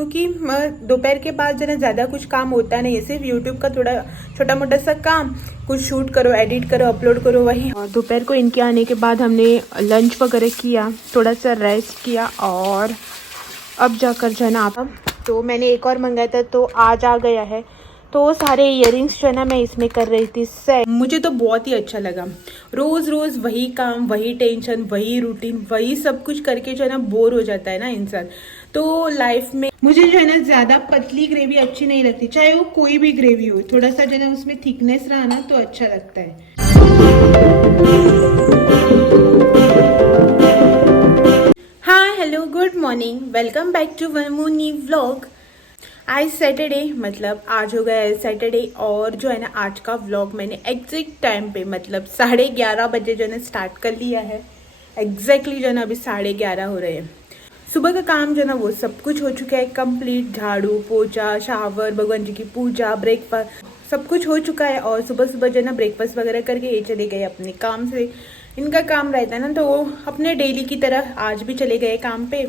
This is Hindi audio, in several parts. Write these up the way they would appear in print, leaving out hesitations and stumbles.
क्योंकि दोपहर के बाद जो है ज़्यादा कुछ काम होता नहीं है, सिर्फ यूट्यूब का थोड़ा छोटा मोटा सा काम, कुछ शूट करो, एडिट करो, अपलोड करो, वही। और दोपहर को इनके आने के बाद हमने लंच वगैरह किया, थोड़ा सा रेस्ट किया और अब जाकर जो है ना आप, तो मैंने एक और मंगाया था तो आज आ गया है। तो सारे इयररिंग्स जो है ना मैं इसमें कर रही थी सेट। मुझे तो बहुत ही अच्छा लगा। रोज़ रोज़ वही काम, वही टेंशन, वही रूटीन, वही सब कुछ करके जो है ना बोर हो जाता है ना इंसान। तो लाइफ में मुझे जो है ना ज़्यादा पतली ग्रेवी अच्छी नहीं लगती, चाहे वो कोई भी ग्रेवी हो, थोड़ा सा जो है ना उसमें थिकनेस रहा ना तो अच्छा लगता है। हाँ, hello, good morning, welcome back to one more new vlog. आज सैटरडे, मतलब आज हो गया है सैटरडे, और जो है ना आज का व्लॉग मैंने एग्जैक्ट टाइम पे मतलब 11:30 बजे जो है ना स्टार्ट कर लिया है। एग्जैक्टली जो है ना अभी 11:30 हो रहे हैं। सुबह का काम जो है ना वो सब कुछ हो चुका है कंप्लीट, झाड़ू पोछा, शावर, भगवान जी की पूजा, ब्रेकफास्ट, सब कुछ हो चुका है। और सुबह सुबह जो है ना ब्रेकफास्ट वगैरह करके ये चले गए अपने काम से। इनका काम रहता है ना तो वो अपने डेली की तरह आज भी चले गए काम पे।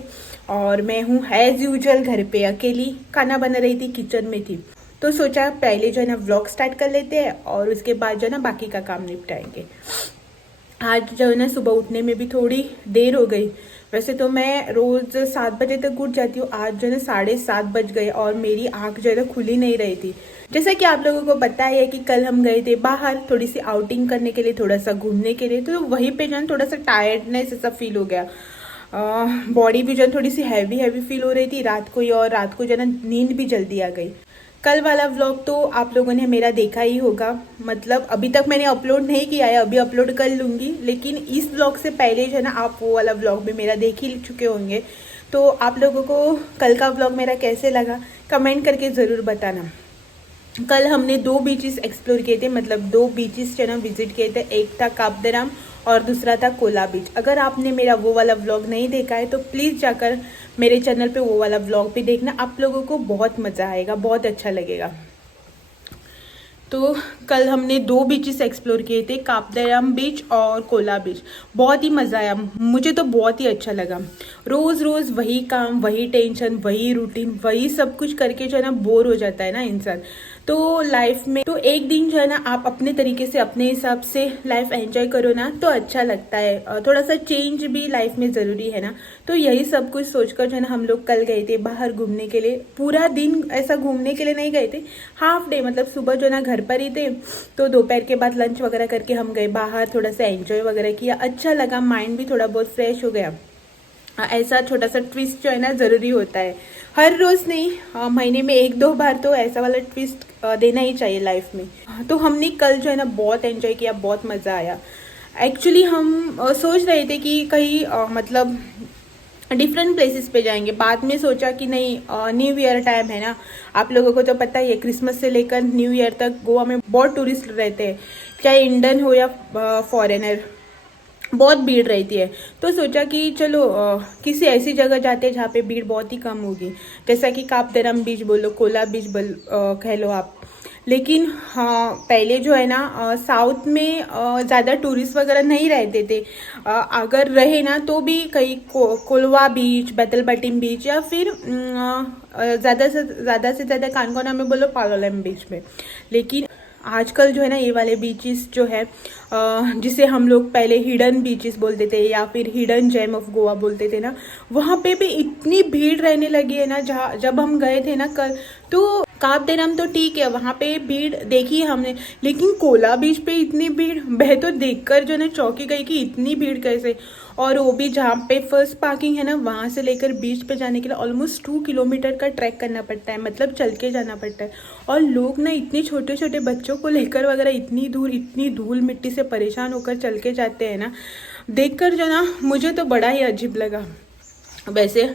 और मैं हूँ एज यूजुअल घर पे अकेली, खाना बना रही थी, किचन में थी। तो सोचा पहले जो है ना व्लॉग स्टार्ट कर लेते हैं और उसके बाद जो है ना बाकी का काम निपटाएंगे। आज जो है ना सुबह उठने में भी थोड़ी देर हो गई। वैसे तो मैं रोज 7 बजे तक उठ जाती हूँ, आज जो है ना 7:30 बज गए और मेरी आँख जो है ना खुली नहीं रही थी। जैसा कि आप लोगों को पता है कि कल हम गए थे बाहर थोड़ी सी आउटिंग करने के लिए, थोड़ा सा घूमने के लिए, तो वहीं पे जो है थोड़ा सा टायर्डनेस ऐसा फील हो गया। बॉडी भी जो है थोड़ी सी हैवी हैवी फील हो रही थी रात को ही, और रात को जो है ना नींद भी जल्दी आ गई। कल वाला व्लॉग तो आप लोगों ने मेरा देखा ही होगा, मतलब अभी तक मैंने अपलोड नहीं किया है, अभी अपलोड कर लूँगी। लेकिन इस व्लॉग से पहले जो है ना आप वो वाला व्लॉग भी मेरा देख ही चुके होंगे। तो आप लोगों को कल का व्लॉग मेरा कैसे लगा कमेंट करके ज़रूर बताना। कल हमने 2 बीचेस एक्सप्लोर किए थे, मतलब 2 बीचेस जो है ना विजिट किए थे। एक था कापदराम और दूसरा था कोला बीच। अगर आपने मेरा वो वाला व्लॉग नहीं देखा है तो प्लीज़ जाकर मेरे चैनल पे वो वाला व्लॉग भी देखना, आप लोगों को बहुत मज़ा आएगा, बहुत अच्छा लगेगा। तो कल हमने 2 बीचेस एक्सप्लोर किए थे, कापदराम बीच और कोला बीच। बहुत ही मज़ा आया, मुझे तो बहुत ही अच्छा लगा। रोज़ रोज़ वही काम, वही टेंशन, वही रूटीन, वही सब कुछ करके जो है ना बोर हो जाता है ना इंसान। तो लाइफ में तो एक दिन जो है ना आप अपने तरीके से, अपने हिसाब से लाइफ एंजॉय करो ना तो अच्छा लगता है। थोड़ा सा चेंज भी लाइफ में ज़रूरी है ना। तो यही सब कुछ सोचकर जो है ना हम लोग कल गए थे बाहर घूमने के लिए। पूरा दिन ऐसा घूमने के लिए नहीं गए थे, हाफ डे, मतलब सुबह जो है ना घर पर ही थे। तो दोपहर के बाद लंच वगैरह करके हम गए बाहर, थोड़ा सा एंजॉय वगैरह किया, अच्छा लगा, माइंड भी थोड़ा बहुत फ्रेश हो गया। ऐसा छोटा सा ट्विस्ट जो है ना ज़रूरी होता है, हर रोज़ नहीं, महीने में 1-2 बार तो ऐसा वाला ट्विस्ट देना ही चाहिए लाइफ में। तो हमने कल जो है ना बहुत एंजॉय किया, बहुत मज़ा आया। एक्चुअली हम सोच रहे थे कि कहीं मतलब डिफरेंट प्लेसेस पे जाएंगे, बाद में सोचा कि नहीं, न्यू ईयर टाइम है ना, आप लोगों को तो पता ही है क्रिसमस से लेकर न्यू ईयर तक गोवा में बहुत टूरिस्ट रहते हैं, चाहे इंडियन हो या फॉरेनर, बहुत भीड़ रहती है। तो सोचा कि चलो किसी ऐसी जगह जाते हैं जहाँ पे भीड़ बहुत ही कम होगी, जैसा कि कापदराम बीच बोलो, कोला बीच कह लो आप। लेकिन हाँ, पहले जो है ना साउथ में ज़्यादा टूरिस्ट वगैरह नहीं रहते थे। अगर रहे ना तो भी कहीं कोलवा बीच, बैतलबट्टीम बीच, या फिर ज़्यादा से ज़्यादा कानकोना में बोलो पालोलेम बीच में। लेकिन आजकल जो है ना ये वाले बीचेस जो है, जिसे हम लोग पहले हिडन बीचेस बोलते थे या फिर हिडन जेम ऑफ गोवा बोलते थे ना, वहाँ पे भी इतनी भीड़ रहने लगी है ना। जहाँ जब हम गए थे ना कल, तो कापदराम तो ठीक है, वहाँ पे भीड़ देखी है हमने, लेकिन कोला बीच पे इतनी भीड़, मैं तो देखकर जो है ना चौंकी गई कि इतनी भीड़ कैसे। और वो भी जहाँ पे फर्स्ट पार्किंग है ना, वहाँ से लेकर बीच पे जाने के लिए ऑलमोस्ट 2 किलोमीटर का ट्रैक करना पड़ता है, मतलब चल के जाना पड़ता है। और लोग ना इतने छोटे छोटे बच्चों को लेकर वगैरह इतनी दूर, इतनी धूल मिट्टी से परेशान होकर चल के जाते हैं ना, देखकर जो ना मुझे तो बड़ा ही अजीब लगा। वैसे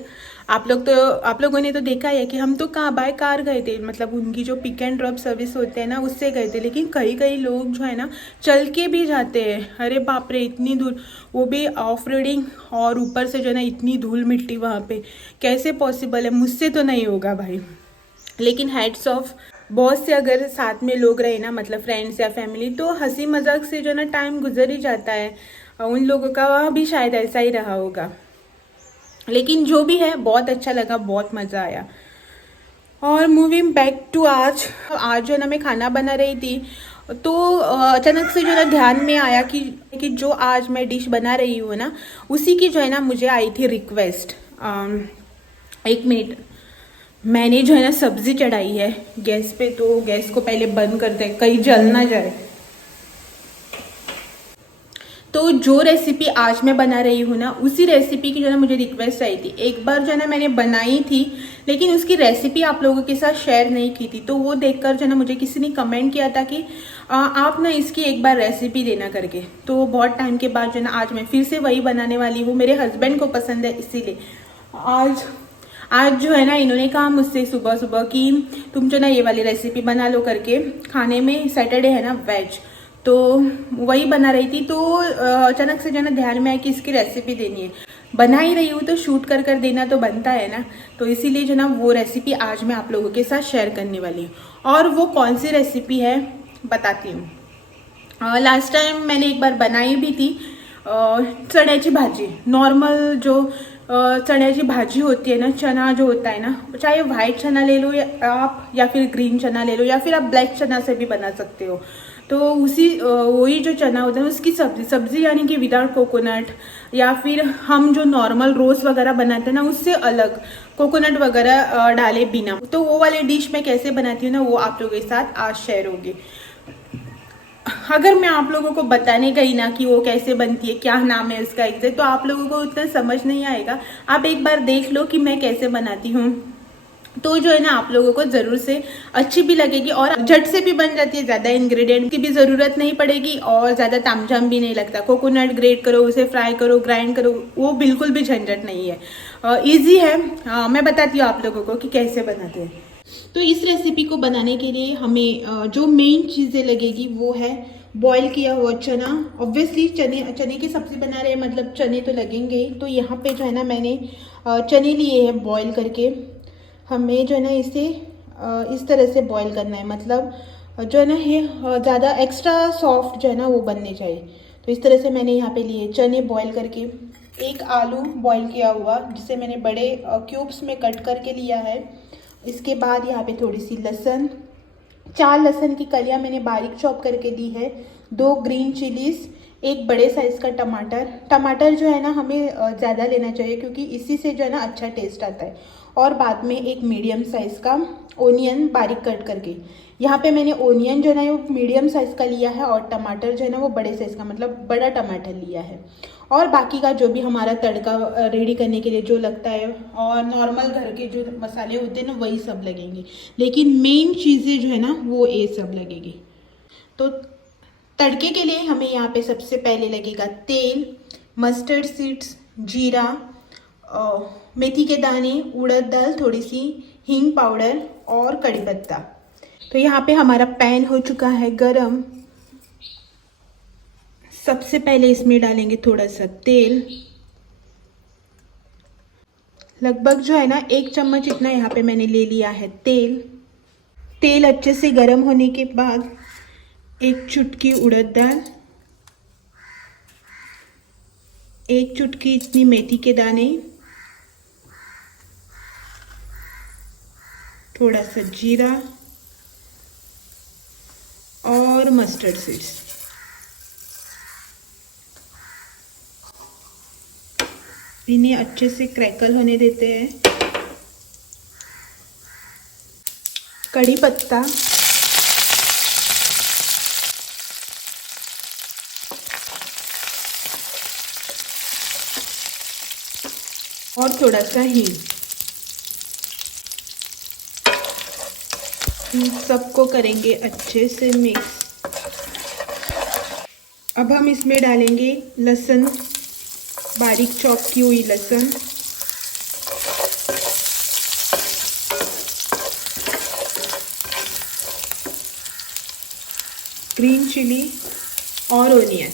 आप लोगों ने तो देखा है कि हम तो कहाँ बाय कार गए थे, मतलब उनकी जो पिक एंड ड्रॉप सर्विस होते हैं ना उससे गए थे। लेकिन कई कई लोग जो है ना चल के भी जाते हैं, अरे बाप रे, इतनी दूर, वो भी ऑफ रोडिंग, और ऊपर से जो है ना इतनी धूल मिट्टी वहाँ पे, कैसे पॉसिबल है, मुझसे तो नहीं होगा भाई। लेकिन हैट्स ऑफ, बहुत से अगर साथ में लोग रहे ना, मतलब फ्रेंड्स या फैमिली, तो हंसी मजाक से जो ना टाइम गुजर ही जाता है। उन लोगों का वहाँ भी शायद ऐसा ही रहा होगा। लेकिन जो भी है बहुत अच्छा लगा, बहुत मज़ा आया। और मूविंग बैक टू आज जो है ना मैं खाना बना रही थी, तो अचानक से जो है ना ध्यान में आया कि जो आज मैं डिश बना रही हूँ ना, उसी की जो है ना मुझे आई थी रिक्वेस्ट। एक मिनट, मैंने जो है ना सब्जी चढ़ाई है गैस पे, तो गैस को पहले बंद करते हैं कहीं जल ना जाए। तो जो रेसिपी आज मैं बना रही हूँ ना, उसी रेसिपी की जो है ना मुझे रिक्वेस्ट आई थी। एक बार जो है ना मैंने बनाई थी, लेकिन उसकी रेसिपी आप लोगों के साथ शेयर नहीं की थी। तो वो देखकर जो है ना मुझे किसी ने कमेंट किया था कि आप ना इसकी एक बार रेसिपी देना करके। तो बहुत टाइम के बाद जो है ना आज मैं फिर से वही बनाने वाली हूँ। मेरे हस्बैंड को पसंद है, इसीलिए आज जो है ना इन्होंने कहा मुझसे सुबह सुबह कि तुम जो ना ये वाली रेसिपी बना लो करके। खाने में सैटरडे है ना वेज, तो वही बना रही थी। तो अचानक से जो है ना ध्यान में आया कि इसकी रेसिपी देनी है। बना ही रही हूँ तो शूट कर देना तो बनता है ना, तो इसीलिए जो ना वो रेसिपी आज मैं आप लोगों के साथ शेयर करने वाली हूँ। और वो कौन सी रेसिपी है बताती हूँ। लास्ट टाइम मैंने एक बार बनाई भी थी चण्याची भाजी। नॉर्मल जो चण्याची भाजी होती है ना, चना जो होता है ना, चाहे व्हाइट चना ले लो या फिर ग्रीन चना ले लो, या फिर आप ब्लैक चना से भी बना सकते हो। तो वही जो चना होता है उसकी सब्जी यानी कि विदाउट कोकोनट, या फिर हम जो नॉर्मल रोस्ट वगैरह बनाते हैं ना उससे अलग कोकोनट वगैरह डाले बिना। तो वो वाली डिश मैं कैसे बनाती हूँ ना, वो आप लोगों के साथ आज शेयर होगी। अगर मैं आप लोगों को बताने गई ना कि वो कैसे बनती है, क्या नाम है उसका एग्जैक्ट, तो आप लोगों को उतना समझ नहीं आएगा। आप एक बार देख लो कि मैं कैसे बनाती हूँ, तो जो है ना आप लोगों को जरूर से अच्छी भी लगेगी और झट से भी बन जाती है। ज़्यादा इंग्रेडिएंट की भी ज़रूरत नहीं पड़ेगी और ज़्यादा तामझाम भी नहीं लगता। कोकोनट ग्रेट करो, उसे फ्राई करो, ग्राइंड करो, वो बिल्कुल भी झंझट नहीं है, ईजी है। मैं बताती हूँ आप लोगों को कि कैसे बनाते हैं। तो इस रेसिपी को बनाने के लिए हमें जो मेन चीज़ें लगेगी वो है बॉईल किया हुआ चना। ऑब्वियसली चने की सब्जी बना रहे हैं, मतलब चने तो लगेंगे ही। तो यहाँ पे जो है ना मैंने चने लिए हैं बॉईल करके। हमें जो है ना इसे इस तरह से बॉईल करना है, मतलब जो है ना ये ज़्यादा एक्स्ट्रा सॉफ्ट जो है ना वो बनने चाहिए। तो इस तरह से मैंने यहाँ पे लिए चने बॉईल करके। एक आलू बॉईल किया हुआ जिसे मैंने बड़े क्यूब्स में कट करके लिया है। इसके बाद यहाँ पे थोड़ी सी लहसुन, 4 लहसुन की कलियाँ मैंने बारीक चॉप करके दी है। 2 ग्रीन चिलीज, एक बड़े साइज़ का टमाटर जो है ना हमें ज़्यादा लेना चाहिए क्योंकि इसी से जो है ना अच्छा टेस्ट आता है। और बाद में एक मीडियम साइज़ का ओनियन बारीक कट करके। यहाँ पे मैंने ओनियन जो है ना वो मीडियम साइज़ का लिया है और टमाटर जो है ना वो बड़े साइज़ का, मतलब बड़ा टमाटर लिया है। और बाकी का जो भी हमारा तड़का रेडी करने के लिए जो लगता है, और नॉर्मल घर के जो मसाले होते हैं ना वही सब लगेंगे, लेकिन मेन चीज़ें जो है ना वो ये सब लगेगी। तो तड़के के लिए हमें यहाँ पे सबसे पहले लगेगा तेल, मस्टर्ड सीड्स, जीरा, मेथी के दाने, उड़द दाल, थोड़ी सी हींग पाउडर और कड़ी पत्ता। तो यहाँ पे हमारा पैन हो चुका है गरम। सबसे पहले इसमें डालेंगे थोड़ा सा तेल, लगभग जो है ना 1 चम्मच इतना यहाँ पे मैंने ले लिया है तेल। तेल अच्छे से गरम होने के बाद 1 चुटकी उड़द दाल, 1 चुटकी इतनी मेथी के दाने, थोड़ा सा जीरा और मस्टर्ड सीड्स। इन्हें अच्छे से क्रैकल होने देते हैं। कड़ी पत्ता, और थोड़ा सा हींग। इन सबको करेंगे अच्छे से मिक्स। अब हम इसमें डालेंगे लहसुन, बारीक चॉप की हुई लहसुन, ग्रीन चिली और ओनियन।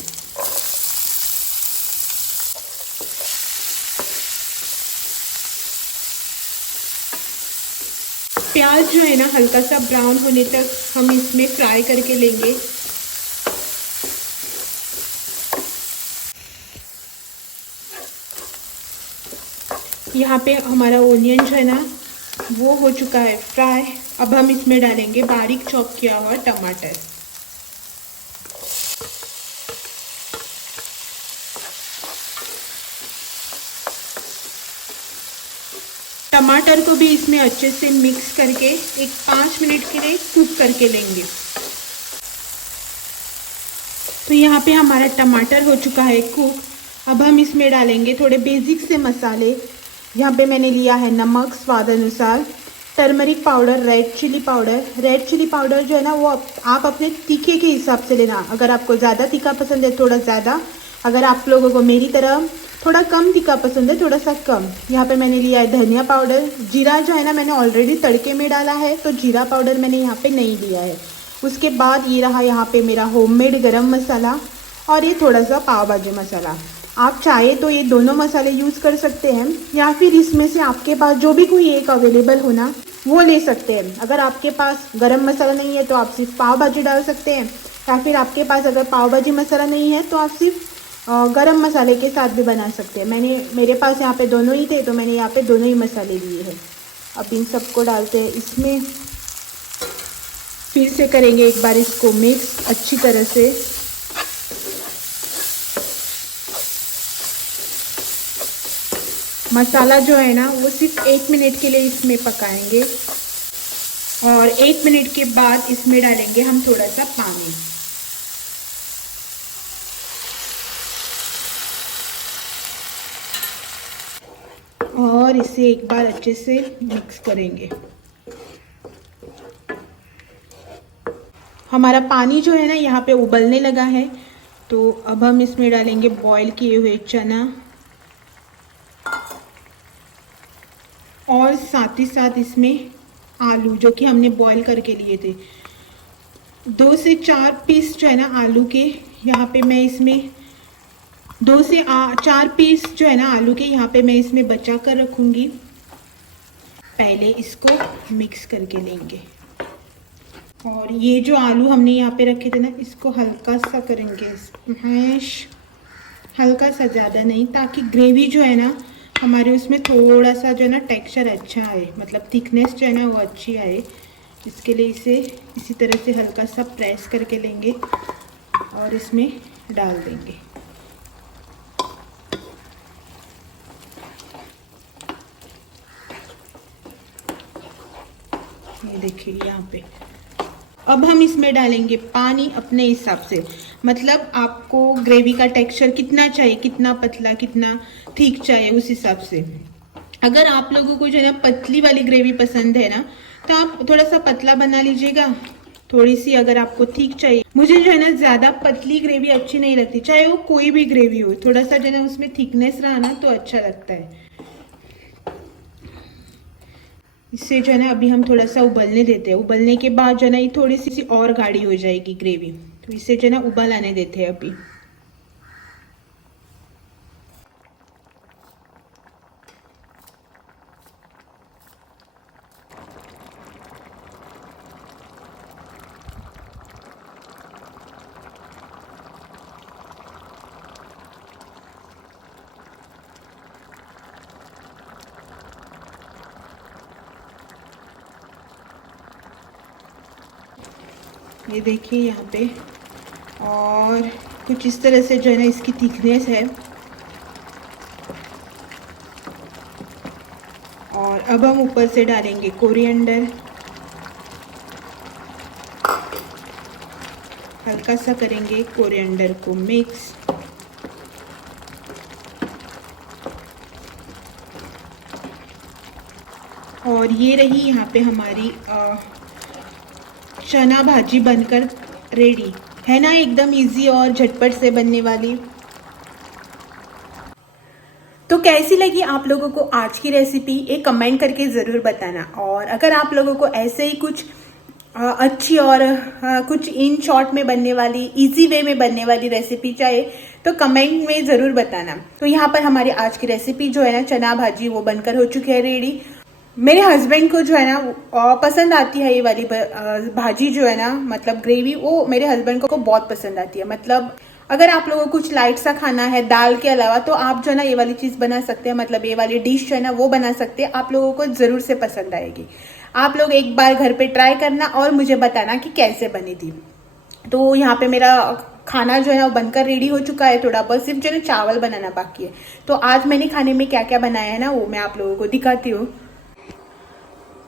प्याज जो है ना हल्का सा ब्राउन होने तक हम इसमें फ्राई करके लेंगे। यहाँ पे हमारा ओनियन जो है ना वो हो चुका है फ्राई। अब हम इसमें डालेंगे बारीक चॉप किया हुआ टमाटर। टमाटर को भी इसमें अच्छे से मिक्स करके एक 5 मिनट के लिए कुक करके लेंगे। तो यहाँ पे हमारा टमाटर हो चुका है कुक। अब हम इसमें डालेंगे थोड़े बेसिक से मसाले। यहाँ पे मैंने लिया है नमक स्वाद अनुसार, turmeric powder, red chilli powder. Red chilli powder जो है ना वो आप अपने तीखे के हिसाब से लेना। अगर आपको ज़्यादा तीखा पसंद है थोड़ा ज़्यादा, अगर आप लोगों को मेरी तरह थोड़ा कम तीखा पसंद है थोड़ा सा कम। यहाँ पे मैंने लिया है धनिया पाउडर। जीरा जो है ना मैंने ऑलरेडी तड़के में डाला है, तो जीरा पाउडर मैंने यहाँ पे नहीं लिया है। उसके बाद ये रहा यहाँ पे मेरा होममेड गरम मसाला, और ये थोड़ा सा पाव भाजी मसाला। आप चाहे तो ये दोनों मसाले यूज़ कर सकते हैं, या फिर इसमें से आपके पास जो भी कोई एक अवेलेबल होना वो ले सकते हैं। अगर आपके पास गरम मसाला नहीं है तो आप सिर्फ पाव भाजी डाल सकते हैं, या फिर आपके पास अगर पाव भाजी मसाला नहीं है तो आप सिर्फ गरम मसाले के साथ भी बना सकते हैं। मेरे पास यहाँ पे दोनों ही थे तो मैंने यहाँ पे दोनों ही मसाले लिए हैं। अब इन सबको डालते हैं इसमें, फिर से करेंगे एक बार इसको मिक्स अच्छी तरह से। मसाला जो है ना वो सिर्फ 1 मिनट के लिए इसमें पकाएंगे, और 1 मिनट के बाद इसमें डालेंगे हम थोड़ा सा पानी। और इसे एक बार अच्छे से मिक्स करेंगे। हमारा पानी जो है ना यहाँ पे उबलने लगा है, तो अब हम इसमें डालेंगे बॉईल किए हुए चना, और साथ ही साथ इसमें आलू जो कि हमने बॉईल करके लिए थे। 2 से 4 पीस जो है ना आलू के, यहाँ पे मैं इसमें 2 से 4 पीस जो है ना आलू के यहाँ पे मैं इसमें बचा कर रखूँगी। पहले इसको मिक्स करके लेंगे, और ये जो आलू हमने यहाँ पे रखे थे ना इसको हल्का सा करेंगे मैश, हल्का सा, ज़्यादा नहीं, ताकि ग्रेवी जो है ना हमारे उसमें थोड़ा सा जो है ना टेक्सचर अच्छा आए, मतलब थिकनेस जो है ना वो अच्छी आए। इसके लिए इसे इसी तरह से हल्का सा प्रेस करके लेंगे और इसमें डाल देंगे। ये देखिए यहाँ पे। अब हम इसमें डालेंगे पानी अपने हिसाब से, मतलब आपको ग्रेवी का टेक्सचर कितना चाहिए, कितना पतला कितना ठीक चाहिए उस हिसाब से। अगर आप लोगों को जो है ना पतली वाली ग्रेवी पसंद है ना तो आप थोड़ा सा पतला बना लीजिएगा, थोड़ी सी अगर आपको ठीक चाहिए। मुझे जो है ना ज़्यादा पतली ग्रेवी अच्छी नहीं लगती, चाहे वो कोई भी ग्रेवी हो, थोड़ा सा जो है ना उसमें थिकनेस रहा ना तो अच्छा लगता है। इससे जो है ना अभी हम थोड़ा सा उबलने देते हैं। उबलने के बाद जो है ना ये थोड़ी सी और गाढ़ी हो जाएगी ग्रेवी, तो इसे जो है ना उबाल आने देते हैं अभी। ये देखिए यहाँ पे, और कुछ इस तरह से जो है ना इसकी थिकनेस है। और अब हम ऊपर से डालेंगे कोरिएंडर, हल्का सा करेंगे कोरिएंडर को मिक्स। और ये रही यहाँ पे हमारी चना भाजी बनकर रेडी है ना, एकदम इजी और झटपट से बनने वाली। तो कैसी लगी आप लोगों को आज की रेसिपी, एक कमेंट करके ज़रूर बताना। और अगर आप लोगों को ऐसे ही कुछ अच्छी और कुछ इन शॉर्ट में बनने वाली, इजी वे में बनने वाली रेसिपी चाहिए तो कमेंट में ज़रूर बताना। तो यहाँ पर हमारी आज की रेसिपी जो है ना चना भाजी वो बनकर हो चुकी है रेडी। मेरे हस्बैंड को जो है ना पसंद आती है ये वाली भाजी जो है ना, मतलब ग्रेवी, वो मेरे हस्बैंड को बहुत पसंद आती है। मतलब अगर आप लोगों को कुछ लाइट सा खाना है दाल के अलावा, तो आप जो है ना ये वाली चीज़ बना सकते हैं, मतलब ये वाली डिश जो है ना वो बना सकते हैं। आप लोगों को ज़रूर से पसंद आएगी। आप लोग एक बार घर पे ट्राई करना और मुझे बताना कि कैसे बनी थी। तो यहाँ पे मेरा खाना जो है ना वो बनकर रेडी हो चुका है, थोड़ा बहुत सिर्फ जो है ना चावल बनाना बाकी है। तो आज मैंने खाने में क्या क्या बनाया है ना वो मैं आप लोगों को दिखाती हूँ।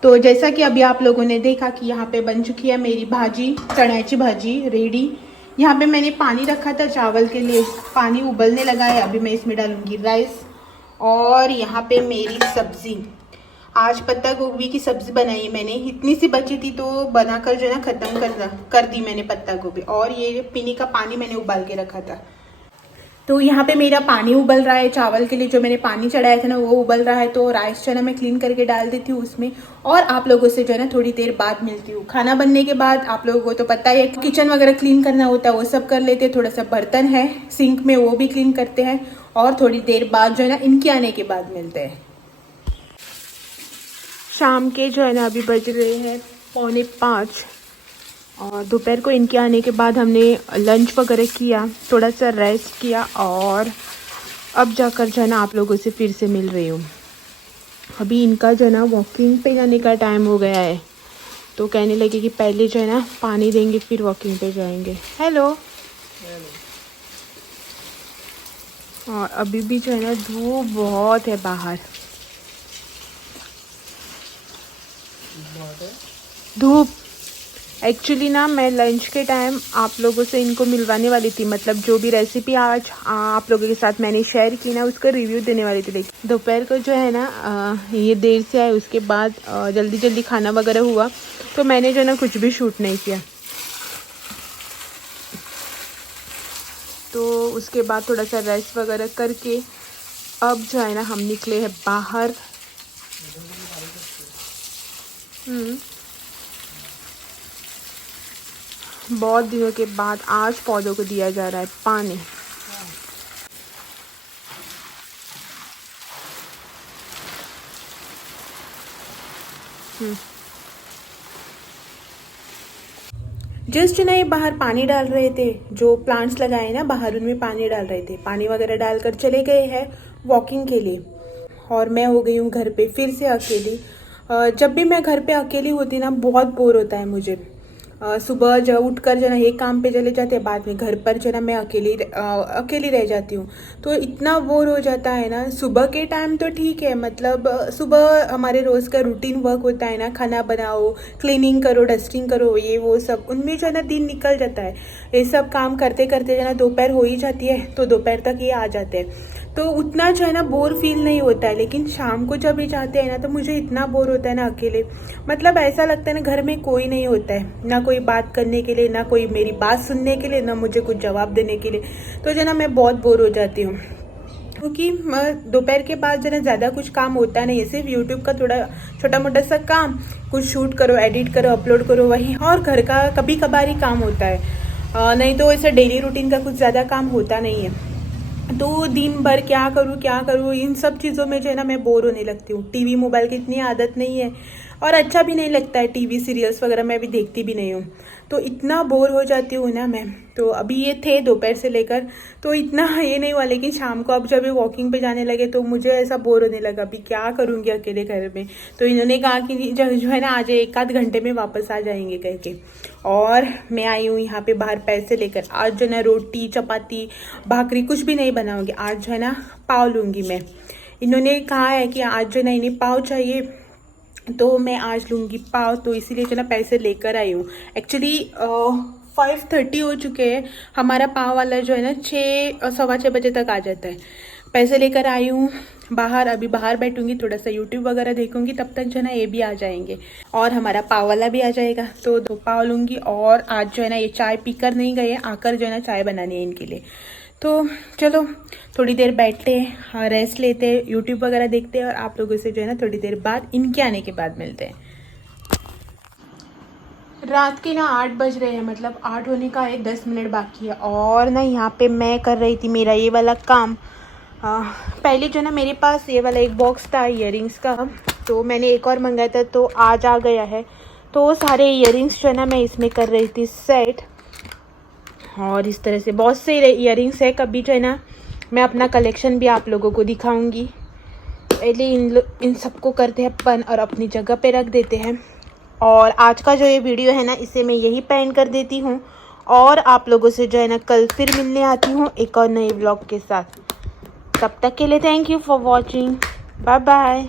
तो जैसा कि अभी आप लोगों ने देखा कि यहाँ पे बन चुकी है मेरी भाजी, चण्याची भाजी रेडी। यहाँ पे मैंने पानी रखा था चावल के लिए, पानी उबलने लगा है। अभी मैं इसमें डालूंगी राइस। और यहाँ पे मेरी सब्जी, आज पत्ता गोभी की सब्जी बनाई मैंने। इतनी सी बची थी तो बनाकर जो है ना खत्म कर दी मैंने पत्ता गोभी। और ये पीने का पानी मैंने उबाल के रखा था। तो यहाँ पे मेरा पानी उबल रहा है, चावल के लिए जो मैंने पानी चढ़ाया था ना वो उबल रहा है। तो राइस जो है ना मैं क्लीन करके डाल देती हूँ उसमें, और आप लोगों से जो है ना थोड़ी देर बाद मिलती हूँ। खाना बनने के बाद आप लोगों को तो पता है किचन वगैरह क्लीन करना होता है, वो सब कर लेते हैं। थोड़ा सा बर्तन है सिंक में, वो भी क्लीन करते हैं। और थोड़ी देर बाद जो है ना इनके आने के बाद मिलते हैं। शाम के जो है ना अभी बज रहे हैं 4:45, और दोपहर को इनके आने के बाद हमने लंच वगैरह किया, थोड़ा सा रेस्ट किया, और अब जाकर जो है ना आप लोगों से फिर से मिल रही हूँ। अभी इनका जो है ना वॉकिंग पे जाने का टाइम हो गया है, तो कहने लगे कि पहले जो है ना पानी देंगे फिर वॉकिंग पे जाएंगे। हेलो। और अभी भी जो है ना धूप बहुत है बाहर, धूप। एक्चुअली ना मैं लंच के टाइम आप लोगों से इनको मिलवाने वाली थी, मतलब जो भी रेसिपी आज आप लोगों के साथ मैंने शेयर की ना उसका रिव्यू देने वाली थी। लेकिन दोपहर को जो है ना ये देर से आए, उसके बाद जल्दी जल्दी खाना वगैरह हुआ, तो मैंने जो है ना कुछ भी शूट नहीं किया। तो उसके बाद थोड़ा सा रेस्ट वगैरह करके अब जो है ना हम निकले हैं बाहर। बहुत दिनों के बाद आज पौधों को दिया जा रहा है पानी। जस्ट ना ये बाहर पानी डाल रहे थे, जो प्लांट्स लगाए ना बाहर उनमें पानी डाल रहे थे। पानी वगैरह डालकर चले गए हैं वॉकिंग के लिए, और मैं हो गई हूँ घर पे फिर से अकेली। जब भी मैं घर पे अकेली होती ना बहुत बोर होता है मुझे। सुबह जब उठकर जो ना एक काम पे चले जाते हैं, बाद में घर पर जो ना मैं अकेली रह जाती हूँ। तो इतना बोर हो जाता है ना। सुबह के टाइम तो ठीक है, मतलब सुबह हमारे रोज़ का रूटीन वर्क होता है ना, खाना बनाओ, क्लीनिंग करो, डस्टिंग करो, ये वो सब, उनमें जो है ना दिन निकल जाता है। ये सब काम करते करते जो ना दोपहर हो ही जाती है, तो दोपहर तक ये आ जाते हैं, तो उतना जो है ना बोर फील नहीं होता है। लेकिन शाम को जब ये जाते हैं ना तो मुझे इतना बोर होता है ना अकेले, मतलब ऐसा लगता है ना घर में कोई नहीं होता है, ना कोई बात करने के लिए, ना कोई मेरी बात सुनने के लिए, ना मुझे कुछ जवाब देने के लिए। तो जो ना मैं बहुत बोर हो जाती हूँ, क्योंकि दोपहर के बाद जो ना ज़्यादा कुछ काम होता नहीं है, सिर्फ यूट्यूब का थोड़ा छोटा मोटा सा काम, कुछ शूट करो, एडिट करो, अपलोड करो, वही, और घर का कभी कभार ही काम होता है। नहीं तो ऐसा डेली रूटीन का कुछ ज़्यादा काम होता नहीं है। तो दिन भर क्या करूँ इन सब चीज़ों में जो है ना मैं बोर होने लगती हूँ। टीवी मोबाइल की इतनी आदत नहीं है, और अच्छा भी नहीं लगता है। टीवी सीरियल्स वगैरह मैं अभी देखती भी नहीं हूँ, तो इतना बोर हो जाती हूँ ना मैं। तो अभी ये थे दोपहर से लेकर, तो इतना ये नहीं हुआ, लेकिन शाम को अब जब ये वॉकिंग पे जाने लगे तो मुझे ऐसा बोर होने लगा, अभी क्या करूँगी अकेले घर में। तो इन्होंने कहा कि जो है ना आज 1 आध घंटे में वापस आ जाएंगे करके। और मैं आई हूँ यहाँ पे बाहर पैसे लेकर। आज जो है ना रोटी चपाती भाकरी कुछ भी नहीं बनाऊंगी, आज जो है ना पाव लूँगी मैं। इन्होंने कहा है कि आज जो है ना इन्हें पाव चाहिए, तो मैं आज लूँगी पाव, तो इसीलिए जो ना पैसे लेकर आई हूँ। एक्चुअली 5:30 हो चुके हैं, हमारा पाव वाला जो है ना 6 सवा 6 बजे तक आ जाता है। पैसे लेकर आई हूँ बाहर, अभी बाहर बैठूंगी, थोड़ा सा यूट्यूब वगैरह देखूंगी, तब तक जो है ना ये भी आ जाएंगे और हमारा पाव वाला भी आ जाएगा। तो 2 पाव लूँगी। और आज जो है ना ये चाय पीकर नहीं गए, आकर जो है ना चाय बनानी है इनके लिए। तो चलो थोड़ी देर बैठते हैं, हाँ रेस्ट लेते हैं, यूट्यूब वगैरह देखते हैं, और आप लोगों से जो है ना थोड़ी देर बाद इनके आने के बाद मिलते हैं। रात के ना 8 बज रहे हैं, मतलब 8 होने का है, 10 मिनट बाकी है। और ना यहाँ पे मैं कर रही थी मेरा ये वाला काम। पहले जो ना मेरे पास ये वाला एक बॉक्स था इयररिंग्स का, तो मैंने एक और मंगाया था, तो आज आ गया है। तो सारे इयररिंग्स जो है ना मैं इसमें कर रही थी सेट। और इस तरह से बहुत से इयररिंग्स है। कभी जो है ना मैं अपना कलेक्शन भी आप लोगों को दिखाऊंगी। पहले इन सबको करते हैं अपन और अपनी जगह पे रख देते हैं। और आज का जो ये वीडियो है ना इसे मैं यही पेंड कर देती हूँ और आप लोगों से जो है ना कल फिर मिलने आती हूँ एक और नए व्लॉग के साथ। तब तक के लिए thank you for watching. Bye bye.